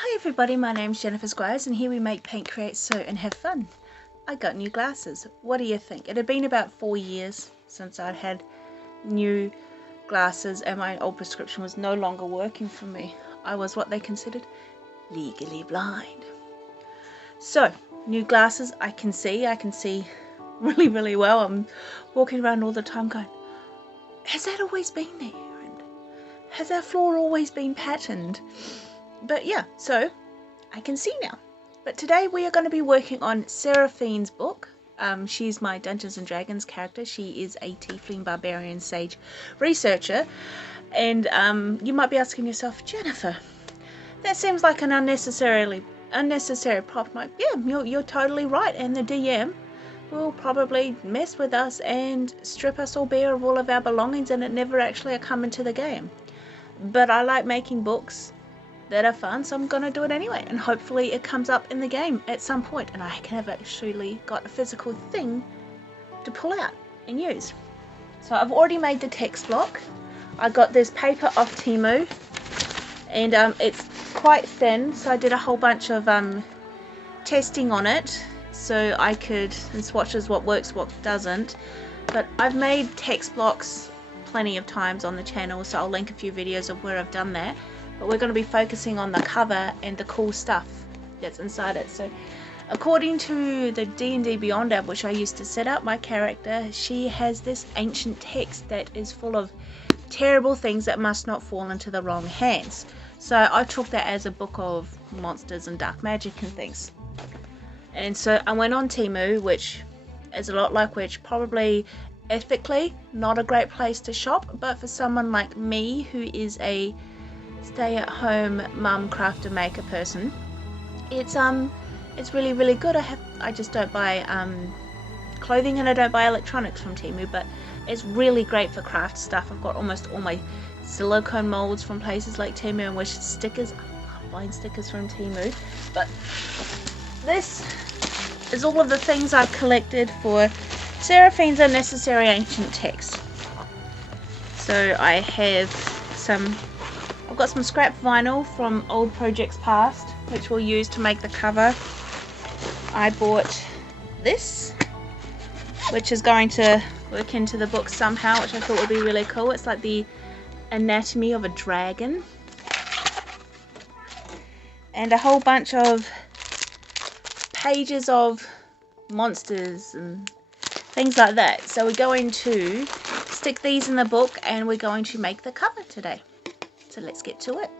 Hi everybody, my name's Jennifer Squires and here we make, paint, create, sew and have fun. I got new glasses. What do you think? It had been about 4 years since I'd had new glasses and my old prescription was no longer working for me. I was what they considered legally blind. So, new glasses, I can see really well. I'm walking around all the time going, has that always been there? And has our floor always been patterned? But yeah, so I can see now. But today we are going to be working on Seraphine's book. She's my Dungeons & Dragons character. She is a tiefling barbarian sage researcher. And you might be asking yourself, Jennifer, that seems like an unnecessary prop. Like, yeah, you're totally right. And the DM will probably mess with us and strip us all bare of all of our belongings and it never actually come into the game. But I like making books that are fun, so I'm gonna do it anyway, and hopefully it comes up in the game at some point and I can have actually got a physical thing to pull out and use. So I've already made the text block. I got this paper off Temu and it's quite thin, so I did a whole bunch of testing on it so I could, and swatches what works, what doesn't. But I've made text blocks plenty of times on the channel, so I'll link a few videos of where I've done that. But we're going to be focusing on the cover and the cool stuff that's inside it. So according to the D&D Beyond app, which I used to set up my character, she has this ancient text that is full of terrible things that must not fall into the wrong hands. So I took that as a book of monsters and dark magic and things. And so I went on Temu, which is a lot like Witch, probably ethically not a great place to shop, but for someone like me who is a stay-at-home mum crafter maker person, it's really good. I just don't buy clothing and I don't buy electronics from Temu, but it's really great for craft stuff. I've got almost all my silicone molds from places like Temu, and Wish stickers. I love buying stickers from Temu. But this is all of the things I've collected for Seraphine's Unnecessary Ancient Text. So I've got some scrap vinyl from old projects past, which we'll use to make the cover. I bought this, which is going to work into the book somehow, which I thought would be really cool. It's like the anatomy of a dragon. And a whole bunch of pages of monsters and things like that. So we're going to stick these in the book and we're going to make the cover today. So let's get to it.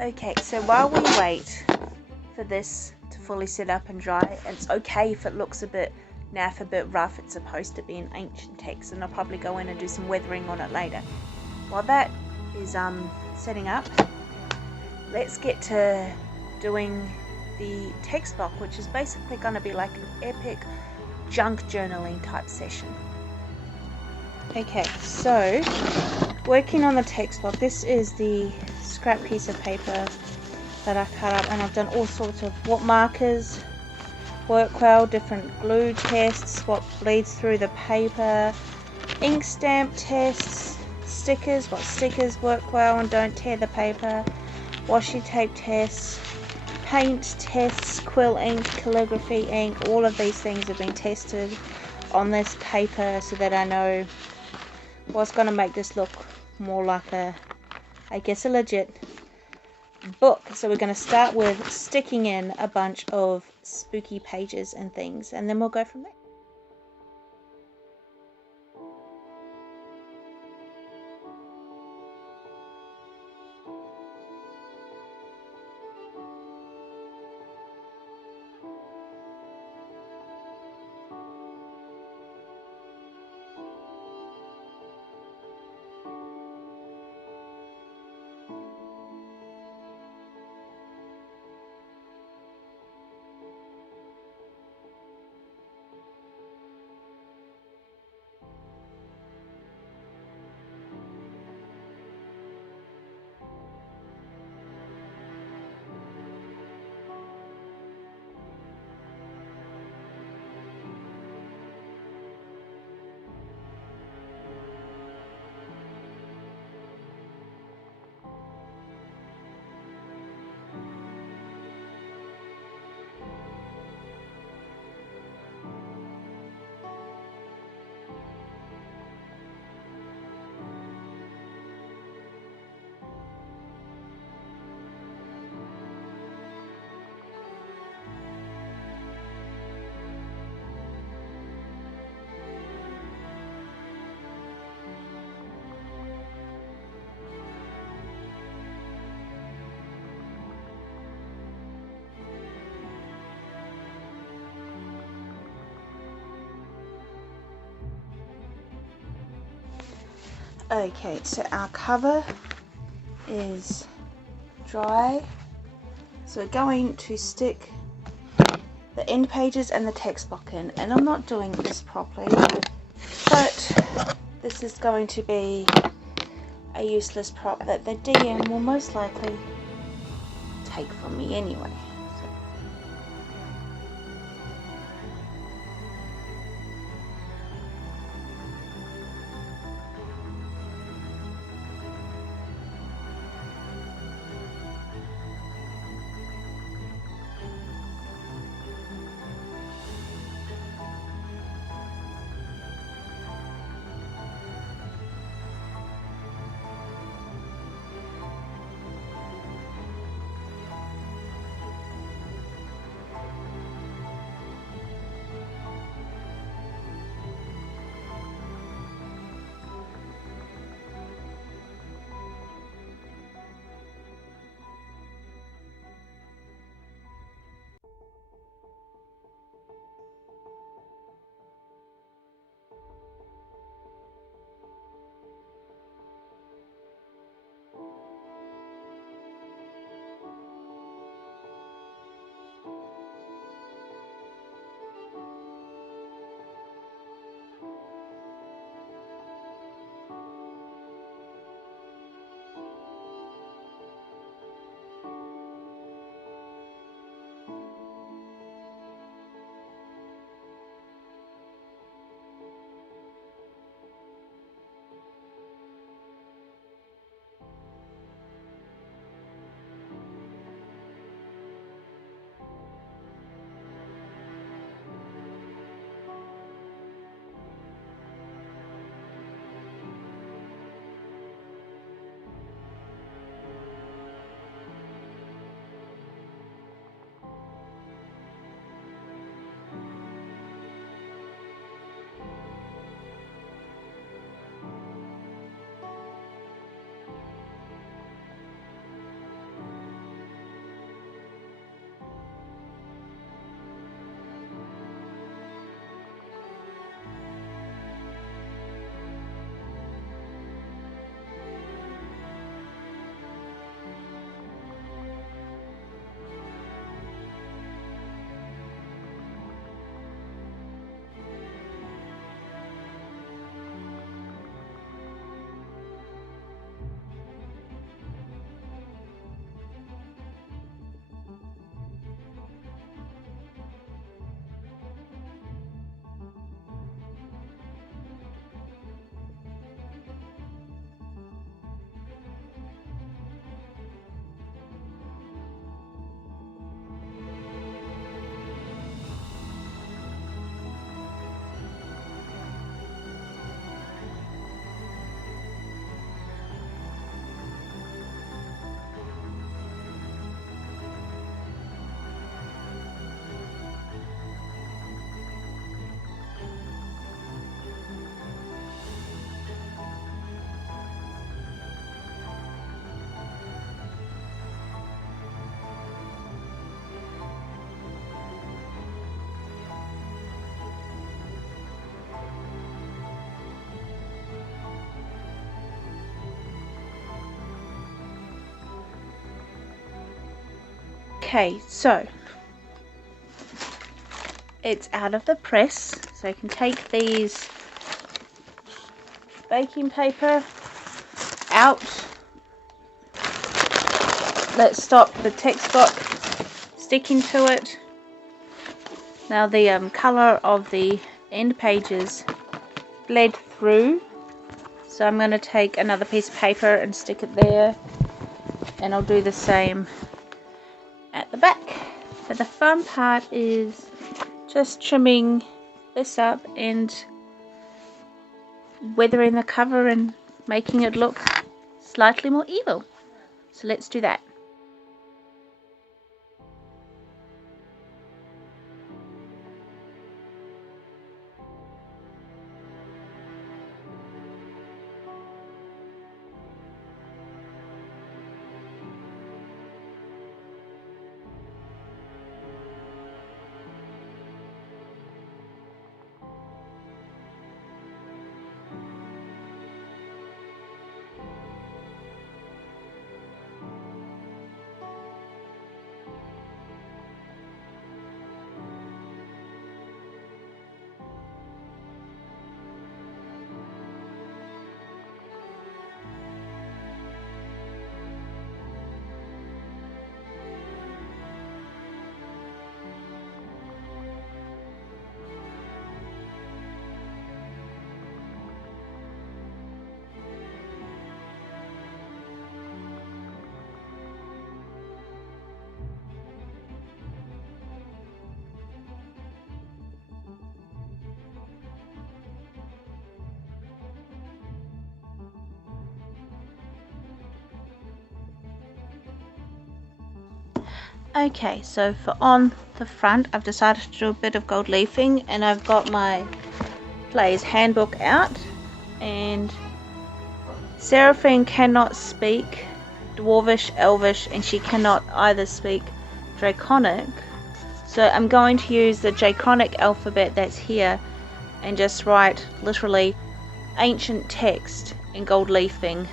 Okay, so while we wait for this to fully set up and dry, it's okay if it looks a bit naff, a bit rough. It's supposed to be an ancient text, and I'll probably go in and do some weathering on it later. While that is setting up, let's get to doing the text block, which is basically going to be like an epic junk journaling type session. Okay, so working on the text block. This is the scrap piece of paper that I cut up, and I've done all sorts of what markers work well, different glue tests, what bleeds through the paper, ink stamp tests, stickers, what stickers work well and don't tear the paper, washi tape tests, paint tests, quill ink, calligraphy ink. All of these things have been tested on this paper so that I know what's going to make this look more like a legit book. So we're going to start with sticking in a bunch of spooky pages and things, and then we'll go from there. Okay, so our cover is dry, so we're going to stick the end pages and the text block in, and I'm not doing this properly, but this is going to be a useless prop that the DM will most likely take from me anyway. Okay, so it's out of the press, so I can take these baking paper out. Let's stop the textbook sticking to it. Now the colour of the end pages bled through, so I'm going to take another piece of paper and stick it there, and I'll do the same at the back. But the fun part is just trimming this up and weathering the cover and making it look slightly more evil. So let's do that. Okay, so for on the front, I've decided to do a bit of gold leafing, and I've got my player's handbook out, and Seraphine cannot speak Dwarvish, Elvish, and she cannot either speak Draconic. So I'm going to use the Draconic alphabet that's here and just write literally ancient text in gold leafing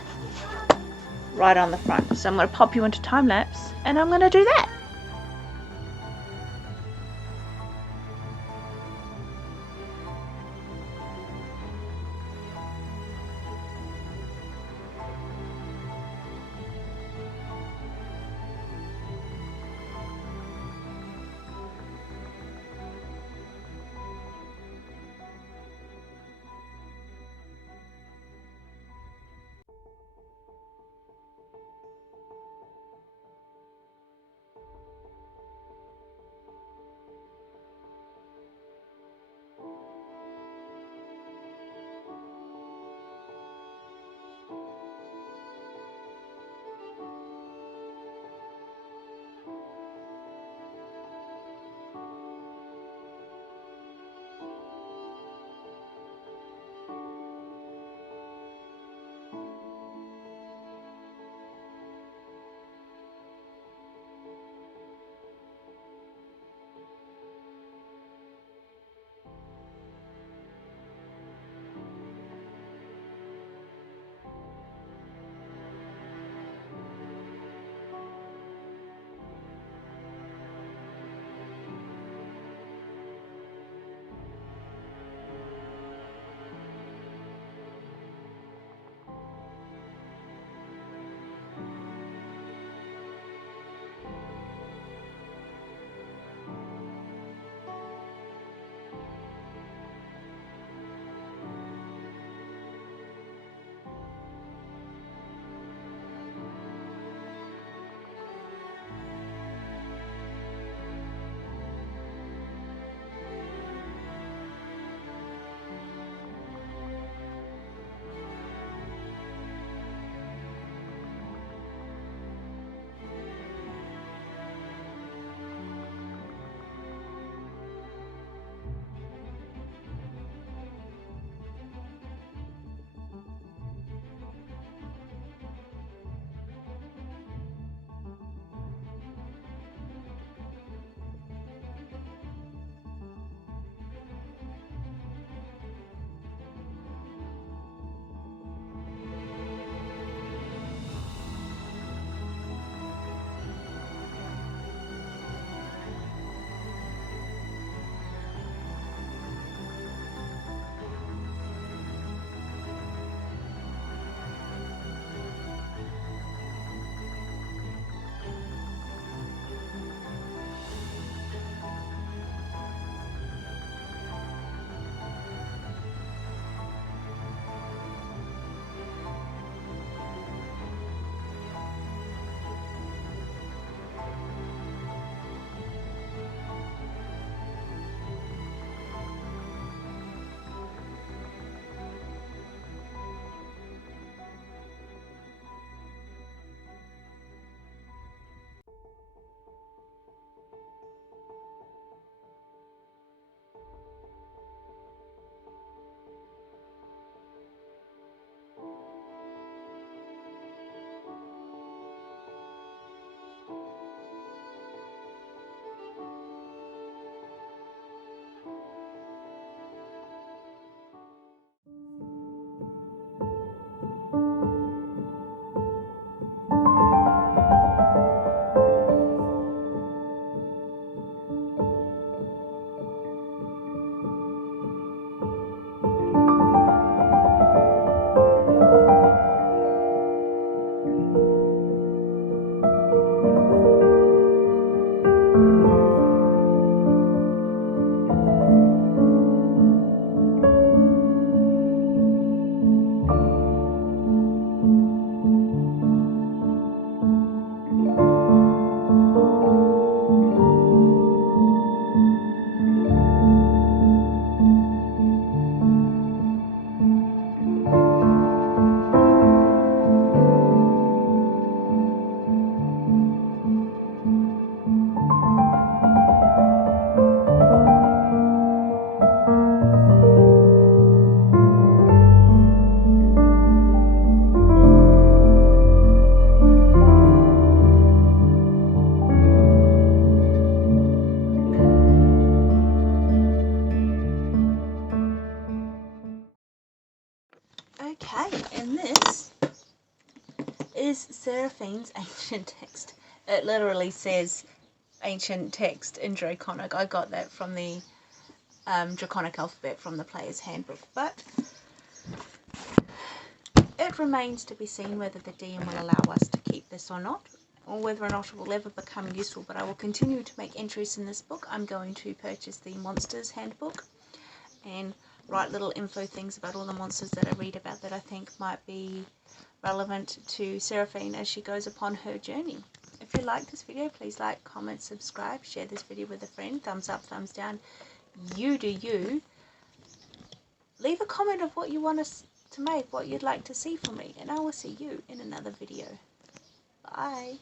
right on the front. So I'm going to pop you into time lapse, and I'm going to do that. And this is Seraphine's ancient text. It literally says ancient text in Draconic. I got that from the Draconic alphabet from the player's handbook, but it remains to be seen whether the DM will allow us to keep this or not, or whether or not it will ever become useful. But I will continue to make entries in this book. I'm going to purchase the Monsters Handbook and write little info things about all the monsters that I read about that I think might be relevant to Seraphine as she goes upon her journey. If you like this video, please like, comment, subscribe, share this video with a friend, thumbs up, thumbs down, you do you. Leave a comment of what you want us to make, what you'd like to see from me, and I will see you in another video. Bye.